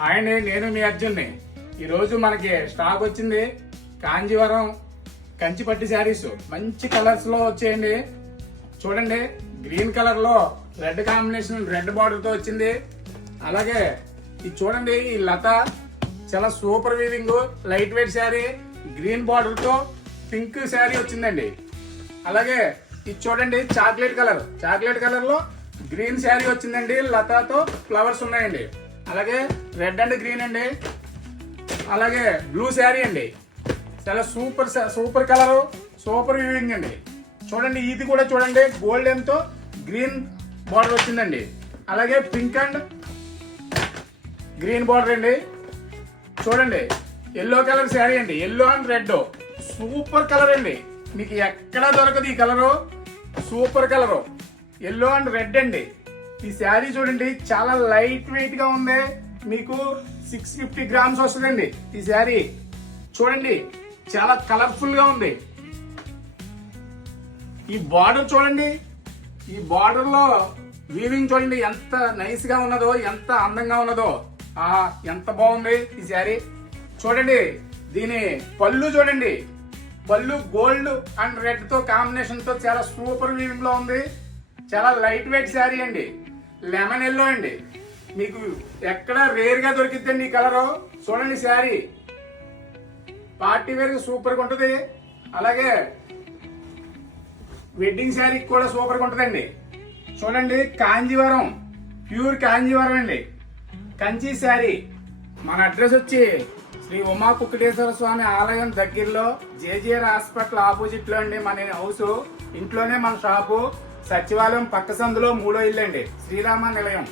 Hi అండి, నేను మీ అర్జున్ని. ఈరోజు మనకి స్టాక్ వచ్చింది కాంజీవరం కంచి పట్టి శారీస్. మంచి కలర్స్ లో వచ్చేయండి. చూడండి, గ్రీన్ కలర్ లో రెడ్ కాంబినేషన్, రెడ్ బార్డర్ తో వచ్చింది. అలాగే ఇది చూడండి, ఈ లత చాలా super weaving light weight sari, green border తో పింక్ శారీ వచ్చిందండి. అలాగే ఇది చూడండి, చాక్లెట్ కలర్ లో గ్రీన్ శారీ వచ్చిందండి. లతాతో ఫ్లవర్స్ ఉన్నాయండి. అలాగే రెడ్ అండ్ గ్రీన్ అండి. అలాగే బ్లూ శారీ అండి. చాలా సూపర్ కలర్, సూపర్ వ్యూవింగ్ అండి. చూడండి, ఇది కూడా చూడండి, గోల్డెన్ తో గ్రీన్ బార్డర్ వచ్చిందండి. అలాగే పింక్ అండ్ గ్రీన్ బార్డర్ అండి. చూడండి, ఎల్లో కలర్ శారీ అండి. Yellow and red super colour అండి. మీకు ఎక్కడా దొరకదు ఈ colour. Super colour, yellow and red అండి. ఈ శారీ చూడండి, చాలా లైట్ వెయిట్ గా ఉంది. మీకు 650 గ్రామ్స్ వస్తుందండి ఈ శారీ. చూడండి, చాలా కలర్ఫుల్ గా ఉంది. ఈ బార్డర్ చూడండి, ఈ బార్డర్ లో వీవింగ్ చూడండి ఎంత నైస్ గా ఉన్నదో, ఎంత అందంగా ఉన్నదో. ఎంత బాగుంది ఈ శారీ. చూడండి, దీని పళ్ళు చూడండి, పళ్ళు గోల్డ్ అండ్ రెడ్ తో కాంబినేషన్ తో చాలా సూపర్ వీవింగ్ లో ఉంది. చాలా లైట్ వెయిట్ శారీ అండి. లెమన్ ఎల్లో అండి. మీకు ఎక్కడ రేర్ గా దొరికిద్దండి ఈ కలర్. చూడండి, శారీ పార్టీ వేర్ సూపర్ గా ఉంటుంది. అలాగే వెడ్డింగ్ శారీ కూడా సూపర్ గా ఉంటుందండి. చూడండి, కాంజీవరం, ప్యూర్ కాంజీవరం అండి, కంచి శారీ. మన అడ్రస్ వచ్చి శ్రీ ఉమా కుక్కటేశ్వర స్వామి ఆలయం దగ్గరలో జేజేఆర్ హాస్పిటల్ ఆపోజిట్ లో అండి మన హౌస్. ఇంట్లోనే మన షాపు. సచివాలయం పక్క సందులో 3వ ఇల్లు అండి, శ్రీరామ నిలయం.